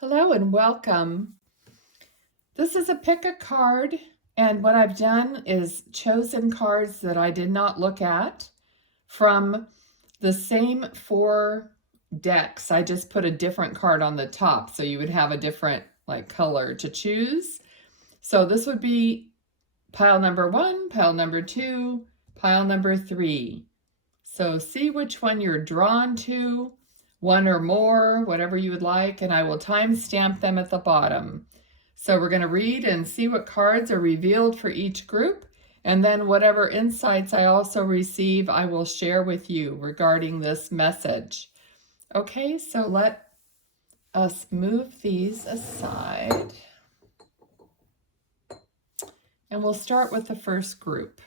Hello and welcome. This is a pick a card, and what I've done is chosen cards that I did not look at from the same 4 decks. I just put a different card on the top so you would have a different color to choose. So this would be pile number 1, pile number 2, pile number 3. So see which one you're drawn to, 1 or more, whatever you would like, and I will timestamp them at the bottom. So we're going to read and see what cards are revealed for each group, and then whatever insights I also receive, I will share with you regarding this message. Okay, so let us move these aside. And we'll start with the first group.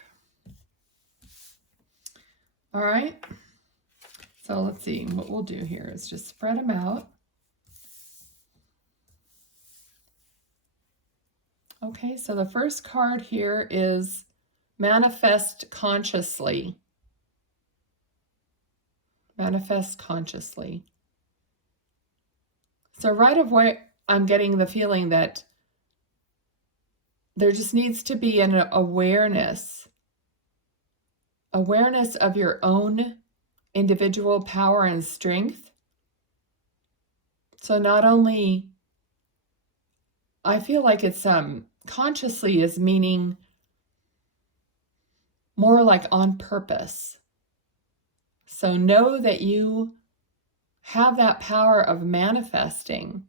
All right. So let's see, what we'll do here is just spread them out. Okay, so the first card here is Manifest Consciously. Manifest Consciously. So right away, I'm getting the feeling that there just needs to be an awareness of your own individual power and strength. So not only, I feel like it's consciously is meaning more like on purpose. So know that you have that power of manifesting,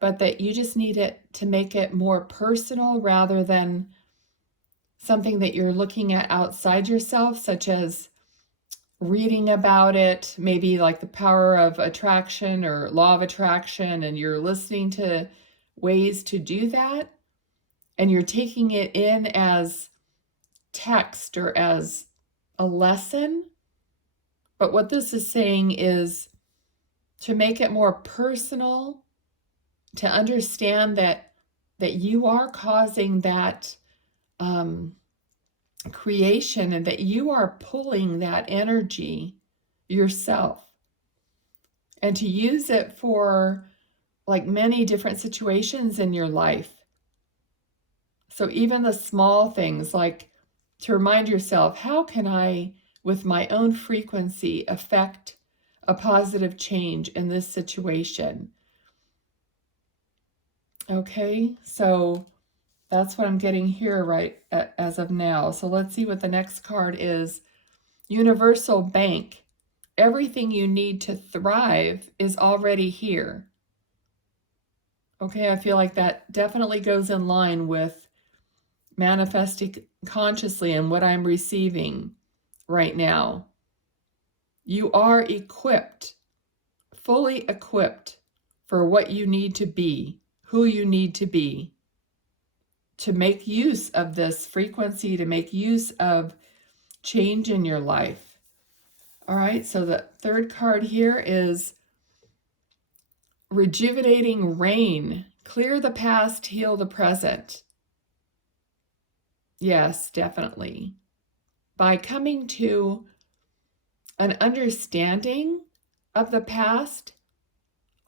but that you just need it to make it more personal rather than something that you're looking at outside yourself, such as reading about it, maybe like the power of attraction or law of attraction, and you're listening to ways to do that, and you're taking it in as text or as a lesson. But what this is saying is to make it more personal, to understand that you are causing that creation and that you are pulling that energy yourself, and to use it for like many different situations in your life. So even the small things, like to remind yourself, how can I, with my own frequency, affect a positive change in this situation? Okay, so that's what I'm getting here right as of now. So let's see what the next card is. Universal Bank. Everything you need to thrive is already here. Okay, I feel like that definitely goes in line with manifesting consciously and what I'm receiving right now. You are equipped, fully equipped for what you need to be, who you need to be, to make use of this frequency, to make use of change in your life. All right, so the third card here is Rejuvenating Rain. Clear the past, heal the present. Yes, definitely. By coming to an understanding of the past,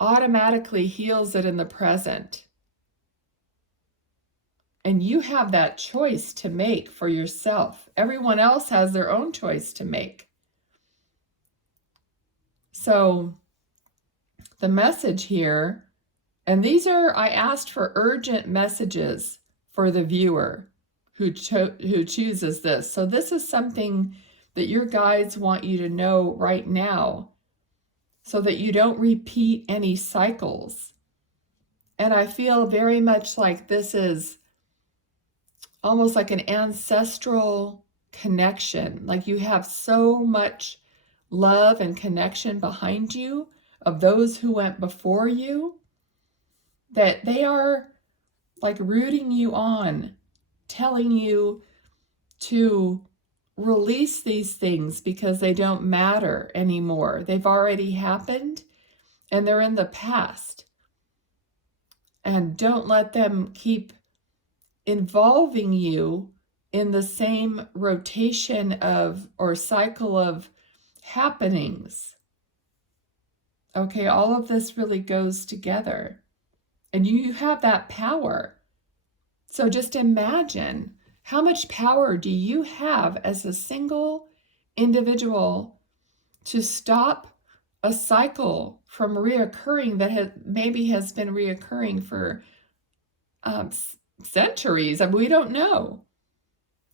automatically heals it in the present. And you have that choice to make for yourself. Everyone else has their own choice to make. So the message here, and these are, I asked for urgent messages for the viewer who chooses this. So this is something that your guides want you to know right now so that you don't repeat any cycles. And I feel very much like this is almost like an ancestral connection. Like you have so much love and connection behind you of those who went before you, that they are like rooting you on, telling you to release these things because they don't matter anymore. They've already happened and they're in the past. And don't let them keep involving you in the same rotation of or cycle of happenings. Okay, all of this really goes together. And you have that power. So just imagine, how much power do you have as a single individual to stop a cycle from reoccurring that maybe has been reoccurring for centuries? I mean, we don't know.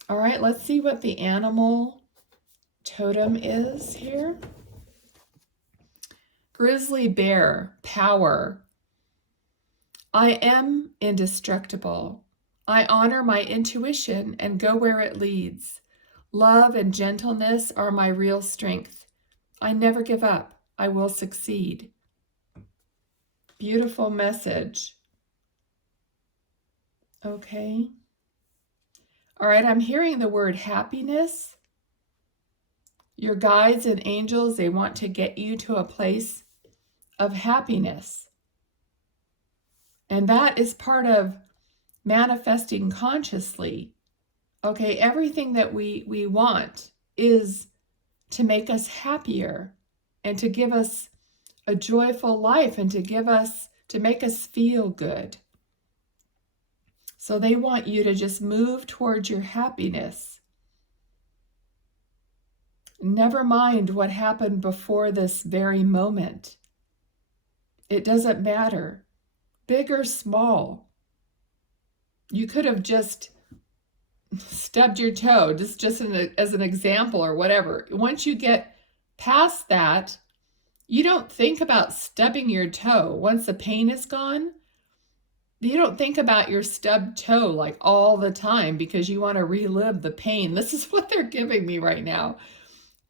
All right, let's see what the animal totem is here. Grizzly bear, power. I am indestructible. I honor my intuition and go where it leads. Love and gentleness are my real strength. I never give up. I will succeed. Beautiful message. Okay. All right, I'm hearing the word happiness. Your guides and angels, they want to get you to a place of happiness. And that is part of manifesting consciously. Okay, everything that we want is to make us happier and to give us a joyful life and to make us feel good. So they want you to just move towards your happiness. Never mind what happened before this very moment. It doesn't matter, big or small. You could have just stubbed your toe, just as an example or whatever. Once you get past that, you don't think about stubbing your toe. Once the pain is gone, you don't think about your stubbed toe like all the time because you want to relive the pain. This is what they're giving me right now.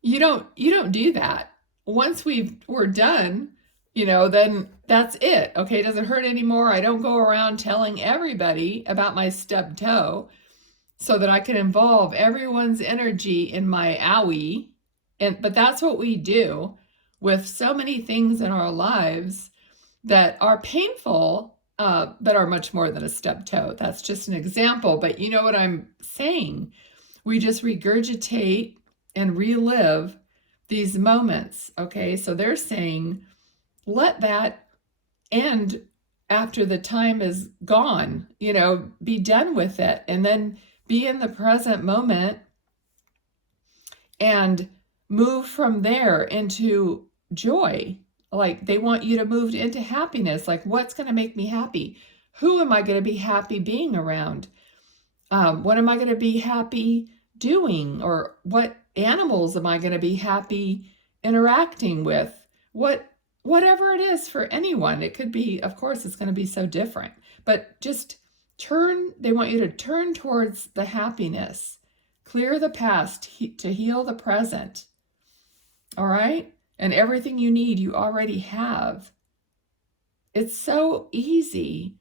You don't do that. Once we're done, then that's it. Okay, it doesn't hurt anymore. I don't go around telling everybody about my stubbed toe so that I can involve everyone's energy in my owie. But that's what we do with so many things in our lives that are painful, but are much more than a stubbed toe. That's just an example, but you know what I'm saying. We just regurgitate and relive these moments, okay? So they're saying, let that end after the time is gone, be done with it, and then be in the present moment and move from there into joy. Like they want you to move into happiness. Like, what's going to make me happy? Who am I going to be happy being around? What am I going to be happy doing? Or what animals am I going to be happy interacting with? Whatever it is for anyone. It could be, of course, it's going to be so different. But just they want you to turn towards the happiness. Clear the past to heal the present. All right? And everything you need, you already have. It's so easy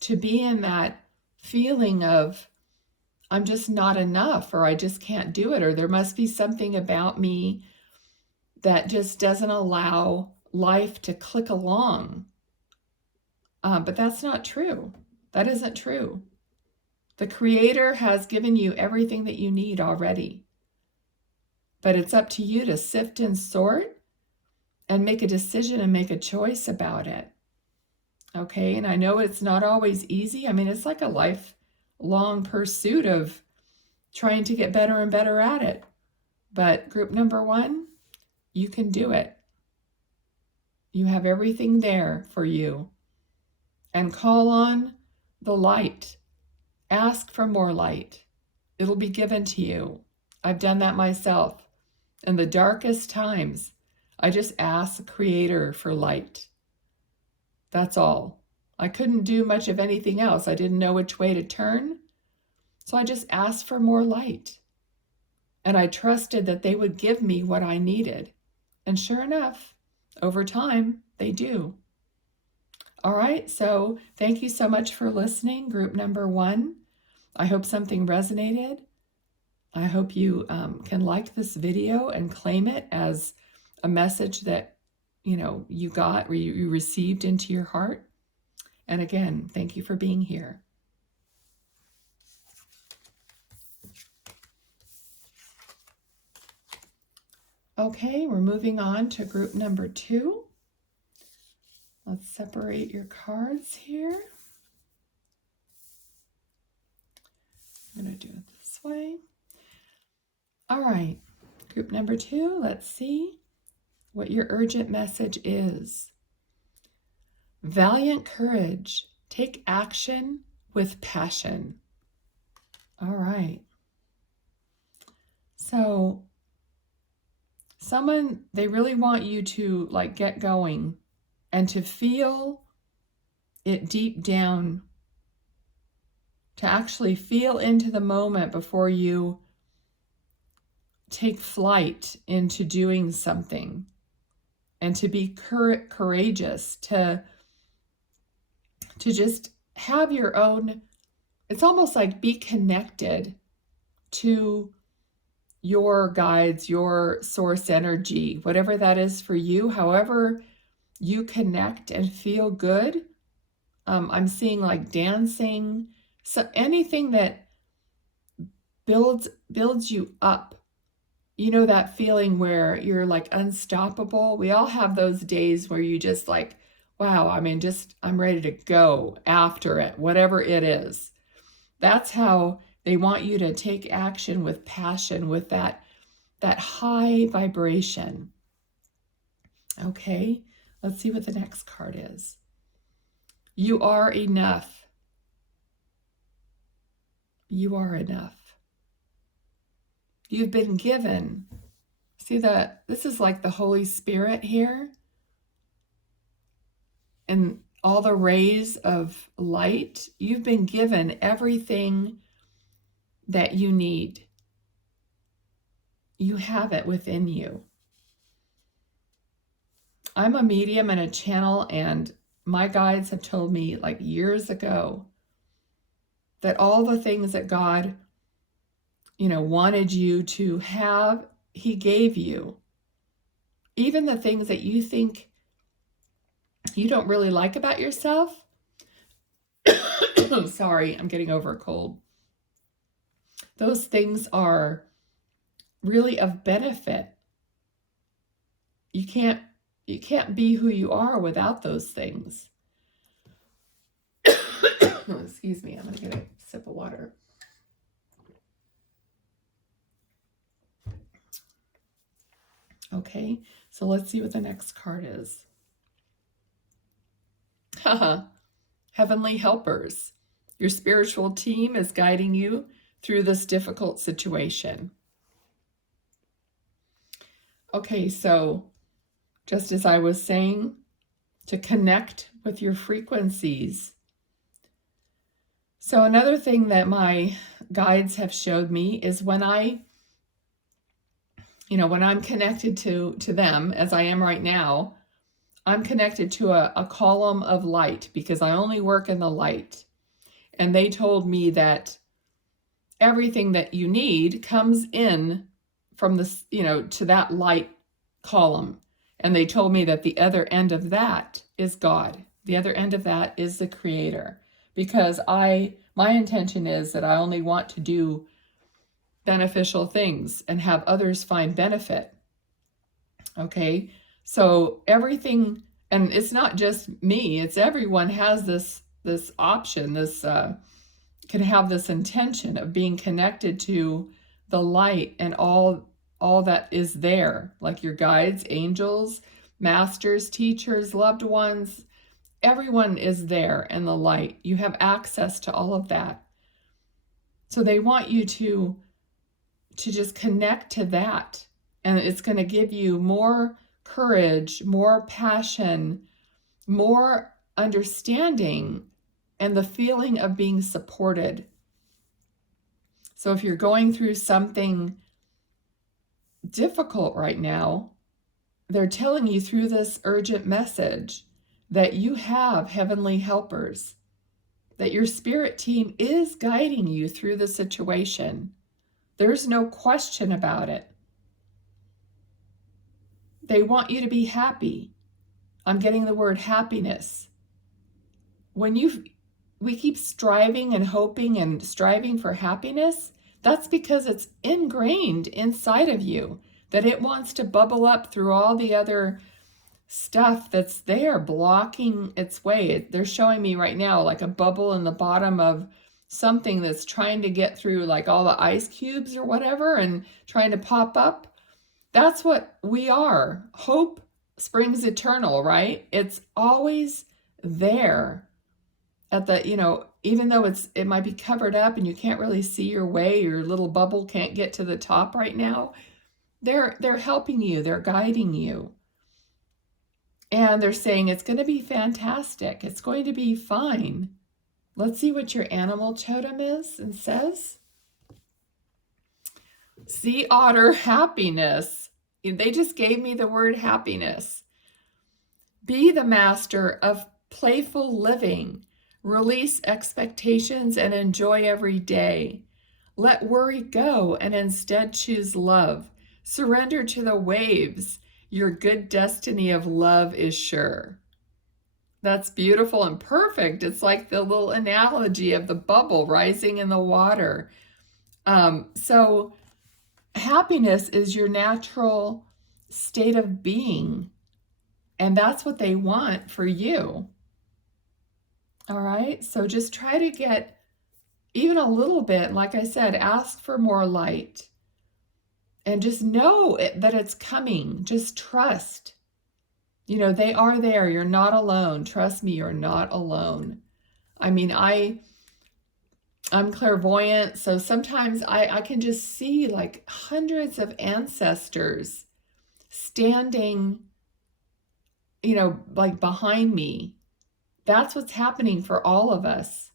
to be in that feeling of, I'm just not enough, or I just can't do it, or there must be something about me that just doesn't allow life to click along. But that's not true. That isn't true. The Creator has given you everything that you need already. But it's up to you to sift and sort and make a decision and make a choice about it. Okay, and I know it's not always easy. I mean, it's like a lifelong pursuit of trying to get better and better at it. But group number 1, you can do it. You have everything there for you. And call on the light. Ask for more light. It'll be given to you. I've done that myself. In the darkest times, I just asked the Creator for light. That's all. I couldn't do much of anything else. I didn't know which way to turn. So I just asked for more light. And I trusted that they would give me what I needed. And sure enough, over time, they do. All right, so thank you so much for listening, group number 1. I hope something resonated. I hope you can like this video and claim it as a message that you got or you received into your heart. And again, thank you for being here. Okay, we're moving on to group number 2. Let's separate your cards here. I'm going to do it this way. All right, group number 2, let's see what your urgent message is. Valiant courage. Take action with passion. All right. So they really want you to like get going and to feel it deep down, to actually feel into the moment before you take flight into doing something, and to be courageous, to just have your own, it's almost like be connected to your guides, your source energy, whatever that is for you, however you connect and feel good. I'm seeing like dancing, so anything that builds you up. You know that feeling where you're like unstoppable? We all have those days where you just like, wow, I'm ready to go after it, whatever it is. That's how they want you to take action with passion, with that high vibration. Okay, let's see what the next card is. You are enough. You are enough. You've been given. See that this is like the Holy Spirit here, and all the rays of light. You've been given everything that you need. You have it within you. I'm a medium and a channel, and my guides have told me like years ago that all the things that God, wanted you to have, He gave you. Even the things that you think you don't really like about yourself. Sorry, I'm getting over a cold. Those things are really of benefit. You can't be who you are without those things. Excuse me, I'm going to get a sip of water. Okay, so let's see what the next card is. Heavenly helpers. Your spiritual team is guiding you through this difficult situation. Okay, so just as I was saying, to connect with your frequencies. So another thing that my guides have showed me is when I'm connected to them, as I am right now, I'm connected to a column of light, because I only work in the light. And they told me that everything that you need comes in from this, to that light column. And they told me that the other end of that is God. The other end of that is the Creator. Because my intention is that I only want to do beneficial things and have others find benefit. Okay, so everything, and it's not just me, it's everyone has this option, can have this intention of being connected to the light and all that is there, like your guides, angels, masters, teachers, loved ones. Everyone is there in the light. You have access to all of that. So they want you to just connect to that. And it's going to give you more courage, more passion, more understanding, and the feeling of being supported. So if you're going through something difficult right now, they're telling you through this urgent message that you have heavenly helpers, that your spirit team is guiding you through the situation. There's no question about it. They want you to be happy. I'm getting the word happiness. When we keep striving and hoping and striving for happiness, that's because it's ingrained inside of you, that it wants to bubble up through all the other stuff that's there blocking its way. They're showing me right now like a bubble in the bottom of something that's trying to get through like all the ice cubes or whatever and trying to pop up. That's what we are. Hope springs eternal, right? It's always there at the, even though it might be covered up and you can't really see your way, your little bubble can't get to the top right now. They're helping you, they're guiding you. And they're saying it's going to be fantastic. It's going to be fine. Let's see what your animal totem is and says. Sea otter, happiness. They just gave me the word happiness. Be the master of playful living. Release expectations and enjoy every day. Let worry go and instead choose love. Surrender to the waves. Your good destiny of love is sure. That's beautiful and perfect. It's like the little analogy of the bubble rising in the water. So happiness is your natural state of being, and that's what they want for you. All right, so just try to get even a little bit, like I said, ask for more light. And just know that it's coming. Just trust. They are there. You're not alone. Trust me, you're not alone. I mean, I'm clairvoyant, so sometimes I can just see like hundreds of ancestors standing, like behind me. That's what's happening for all of us.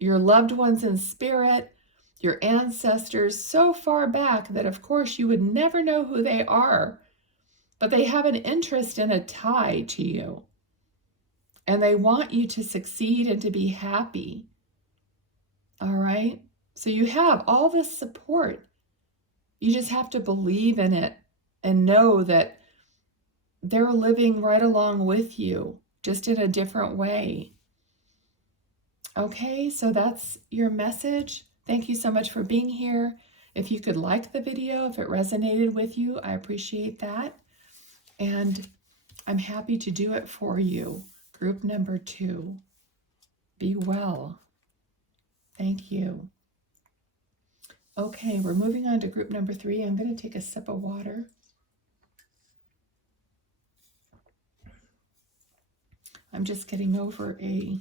Your loved ones in spirit, your ancestors so far back that of course you would never know who they are, but they have an interest and a tie to you. And they want you to succeed and to be happy. All right? So you have all this support. You just have to believe in it and know that they're living right along with you, just in a different way. Okay, so that's your message. Thank you so much for being here. If you could like the video, if it resonated with you, I appreciate that. And I'm happy to do it for you. Group number 2. Be well. Thank you. Okay, we're moving on to group number 3. I'm going to take a sip of water. I'm just getting over a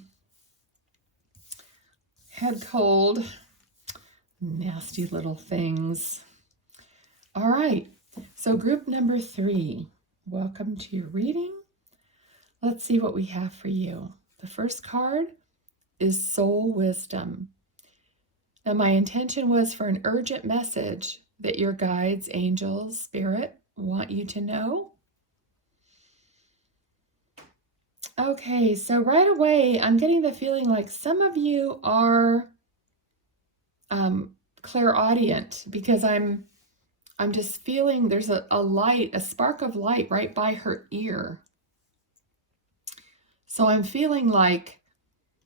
head cold. Nasty little things. All right, so group number 3. Welcome to your reading. Let's see what we have for you. The first card is Soul Wisdom. Now, my intention was for an urgent message that your guides, angels, spirit want you to know. Okay, so right away, I'm getting the feeling like some of you are clairaudient, because I'm just feeling there's a light, a spark of light right by her ear. So I'm feeling like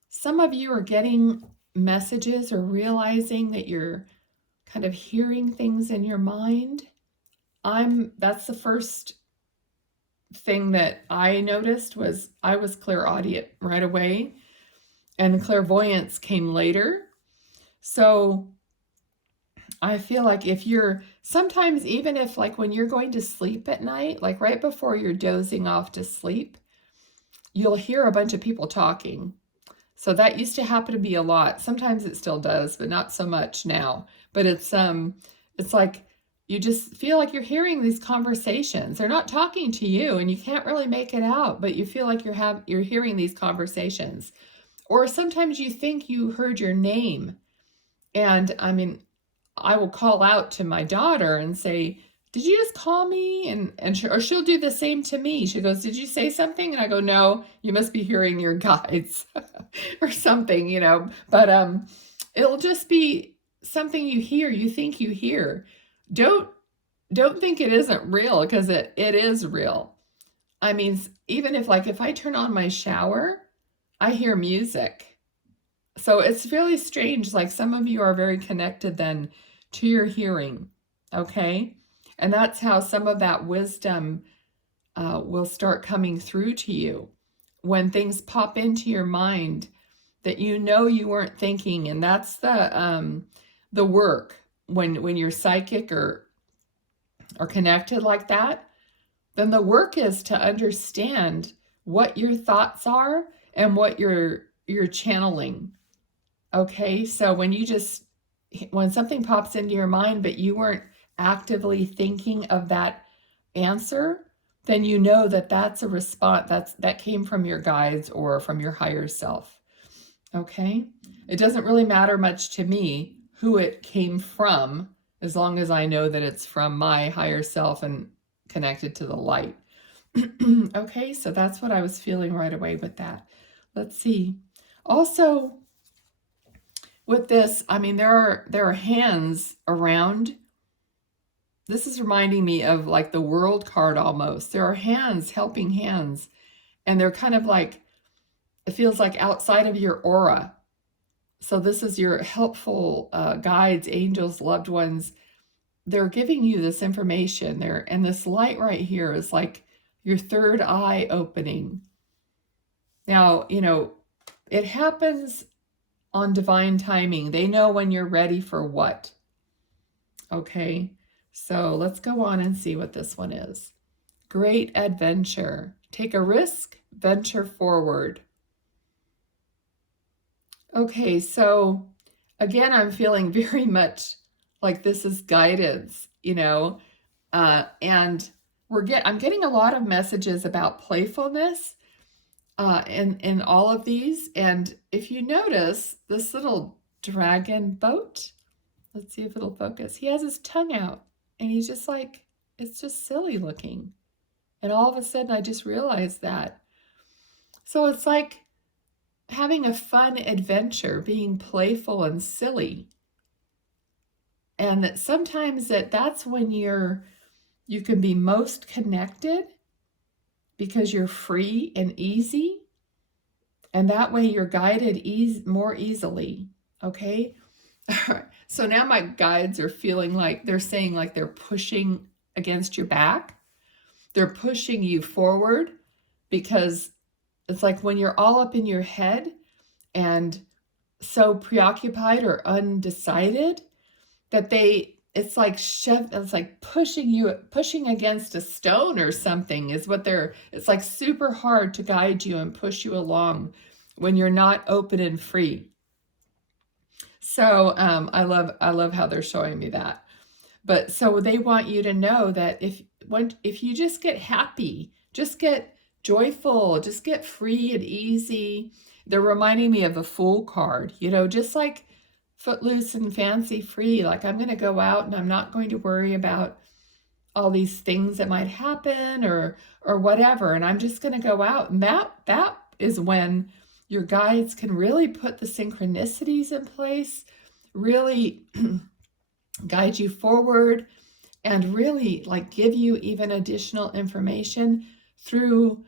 some of you are getting messages or realizing that you're kind of hearing things in your mind. That's the first thing that I noticed was I was clairaudient right away, and clairvoyance came later. So I feel like if you're, sometimes even if like when you're going to sleep at night, like right before you're dozing off to sleep, you'll hear a bunch of people talking. So that used to happen to be a lot. Sometimes it still does, but not so much now. But it's like you just feel like you're hearing these conversations. They're not talking to you and you can't really make it out, but you feel like you're hearing these conversations. Or sometimes you think you heard your name. And I mean, I will call out to my daughter and say, did you just call me? Or she'll do the same to me. She goes, did you say something? And I go, no, you must be hearing your guides or something, But it'll just be something you hear, you think you hear. Don't think it isn't real, because it is real. I mean, even if I turn on my shower, I hear music. So it's really strange. Like some of you are very connected then to your hearing. Okay. And that's how some of that wisdom will start coming through to you. When things pop into your mind that you know you weren't thinking, and that's the work when you're psychic or connected like that, then the work is to understand what your thoughts are and what you're channeling. Okay, so when something pops into your mind but you weren't actively thinking of that answer, then you know that that's a response that came from your guides or from your higher self. Okay, it doesn't really matter much to me who it came from, as long as I know that it's from my higher self and connected to the light. Okay, so that's what I was feeling right away with that. Let's see. Also, with this, I mean, there are hands around. This is reminding me of like the world card almost. There are hands, helping hands, and they're kind of like, it feels like outside of your aura. So this is your helpful guides, angels, loved ones. They're giving you this information there, and this light right here is like your third eye opening. Now, it happens on divine timing. They know when you're ready for what. Okay, so let's go on and see what this one is. Great adventure. Take a risk, venture forward. Okay, so again, I'm feeling very much like this is guidance, and I'm getting a lot of messages about playfulness in all of these. And if you notice this little dragon boat, let's see if it'll focus. He has his tongue out and he's just like, it's just silly looking. And all of a sudden I just realized that. So it's like having a fun adventure, being playful and silly. And that sometimes that's when you can be most connected, because you're free and easy. And that way you're guided more easily. Okay. All right. So now my guides are feeling like they're saying like they're pushing against your back. They're pushing you forward, because it's like when you're all up in your head and so preoccupied or undecided that it's like pushing against a stone or something is what it's like super hard to guide you and push you along when you're not open and free. So I love how they're showing me that. But so they want you to know that if you just get happy, just get joyful, just get free and easy. They're reminding me of a Fool card, just like footloose and fancy free. Like, I'm going to go out and I'm not going to worry about all these things that might happen or whatever. And I'm just going to go out. And that is when your guides can really put the synchronicities in place, really guide you forward, and really like give you even additional information through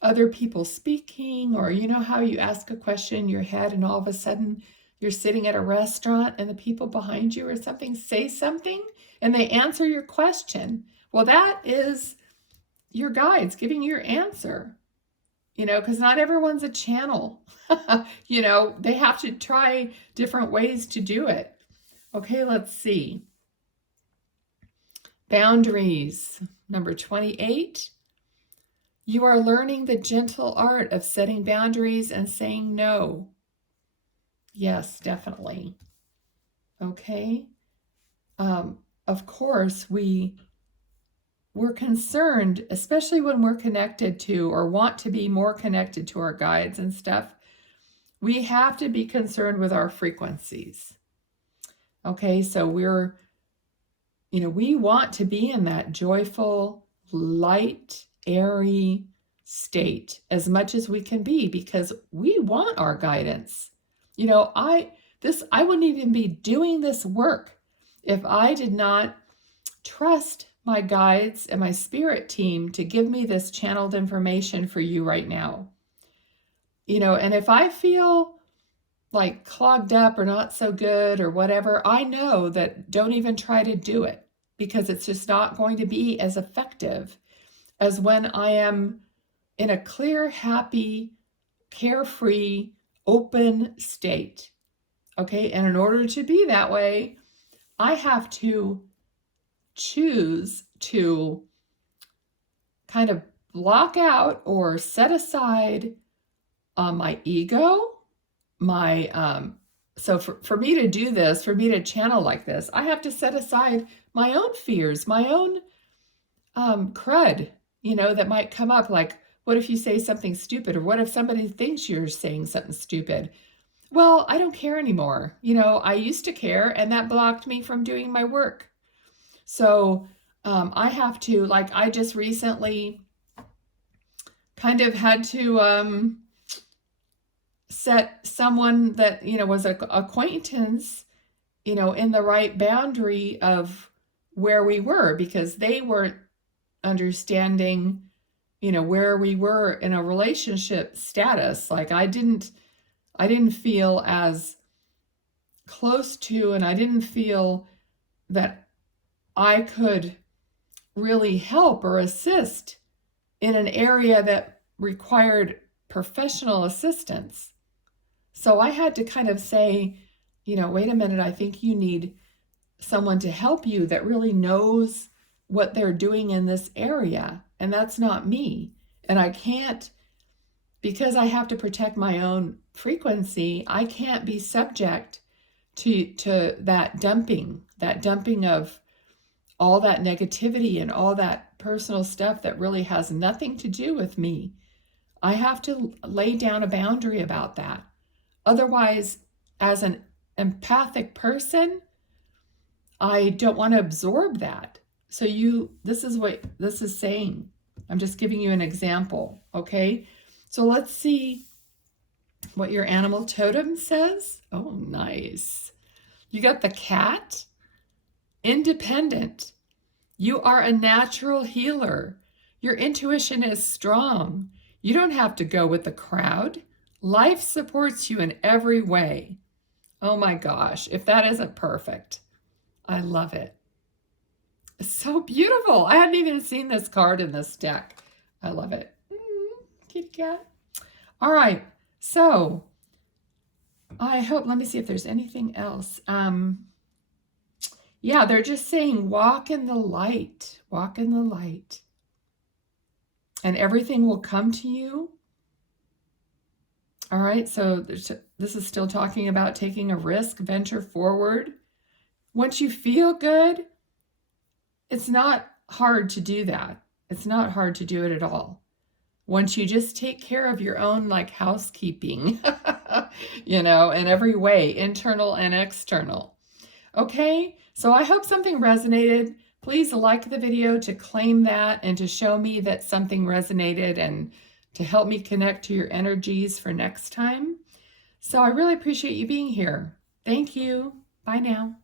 other people speaking, or how you ask a question in your head and all of a sudden you're sitting at a restaurant and the people behind you or something say something and they answer your question. Well, that is your guides giving you your answer, because not everyone's a channel. They have to try different ways to do it. Okay, let's see. Boundaries, number 28. You are learning the gentle art of setting boundaries and saying no. Yes, definitely. Okay. Of course, we're concerned, especially when we're connected to or want to be more connected to our guides and stuff. We have to be concerned with our frequencies. Okay, so we want to be in that joyful, light, airy state as much as we can be, because we want our guidance. I wouldn't even be doing this work if I did not trust my guides and my spirit team to give me this channeled information for you right now. And if I feel like clogged up or not so good or whatever, I know that don't even try to do it, because it's just not going to be as effective as when I am in a clear, happy, carefree, open state. Okay, and in order to be that way, I have to choose to kind of block out or set aside my ego, so for me to do this, for me to channel like this, I have to set aside my own fears, my own crud, that might come up, like, what if you say something stupid, or what if somebody thinks you're saying something stupid? Well, I don't care anymore. I used to care, and that blocked me from doing my work. So I have to, like, I just recently kind of had to set someone that, was an acquaintance, in the right boundary of where we were, because they weren't understanding, where we were in a relationship status. Like, I didn't feel as close to, and I didn't feel that I could really help or assist in an area that required professional assistance. So I had to kind of say, wait a minute, I think you need someone to help you that really knows what they're doing in this area. And that's not me. And I can't, because I have to protect my own frequency, I can't be subject to that dumping of all that negativity and all that personal stuff that really has nothing to do with me. I have to lay down a boundary about that. Otherwise, as an empathic person, I don't want to absorb that. So this is what this is saying. I'm just giving you an example, okay? So let's see what your animal totem says. Oh, nice. You got the cat. Independent. You are a natural healer. Your intuition is strong. You don't have to go with the crowd. Life supports you in every way. Oh my gosh, if that isn't perfect. I love it. It's so beautiful. I hadn't even seen this card in this deck. I love it. Kitty cat. All right, so I hope, let me see if there's anything else. Yeah, they're just saying walk in the light. Walk in the light. And everything will come to you. All right, so this is still talking about taking a risk, venture forward. Once you feel good, it's not hard to do that. It's not hard to do it at all. Once you just take care of your own, like, housekeeping, in every way, internal and external. Okay, so I hope something resonated. Please like the video to claim that and to show me that something resonated and to help me connect to your energies for next time. So I really appreciate you being here. Thank you. Bye now.